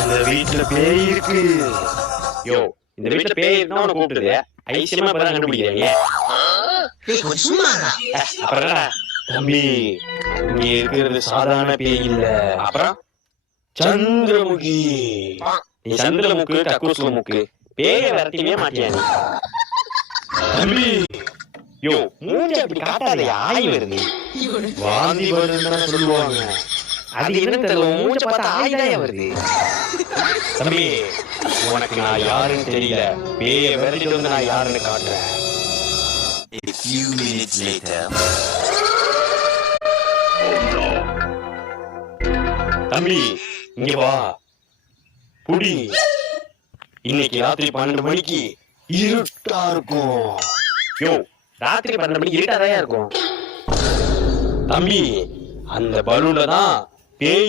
இந்த வீட்டுல பேய் இருக்கு. யோ, இந்த வீட்டுல பேய் இருந்தா உன கூப்பிட்டுது. ஐசியமா இப்பதான் கண்டுபிடிக்கிறீங்க. அப்புறம் தம்பி, இங்க இருக்கிறது சாதாரண பேய் இல்ல. அப்புறம் சந்திரமுகி. நீ சந்திரமுக்கு கக்கூஸ்ல முக்கு பேய விரட்டியே மாட்டியா நீ? தம்பி, யோ மூஞ்ச அப்படி காட்டாத, ஆய் வருது. வாந்தி வருதுன்னு சொல்லுவாங்க. அது என்ன தெரியல, மூஞ்ச பார்த்தா ஆய்தான் வருது. தம்பி, உனக்கு நான் யாருன்னு தெரியல. பேய விரட்டிட்டு வந்து நான் யாருன்னு காட்டுறேன். A few minutes later. தம்பி, இங்க வா. புடி. இன்னைக்கு ராத்திரி 12 மணிக்கு இருட்டா இருக்கும். யோ, ராத்திரி 12 மணிக்கு இருட்டாதான் இருக்கும். தம்பி, அந்த பலூன்ல தான் பேய்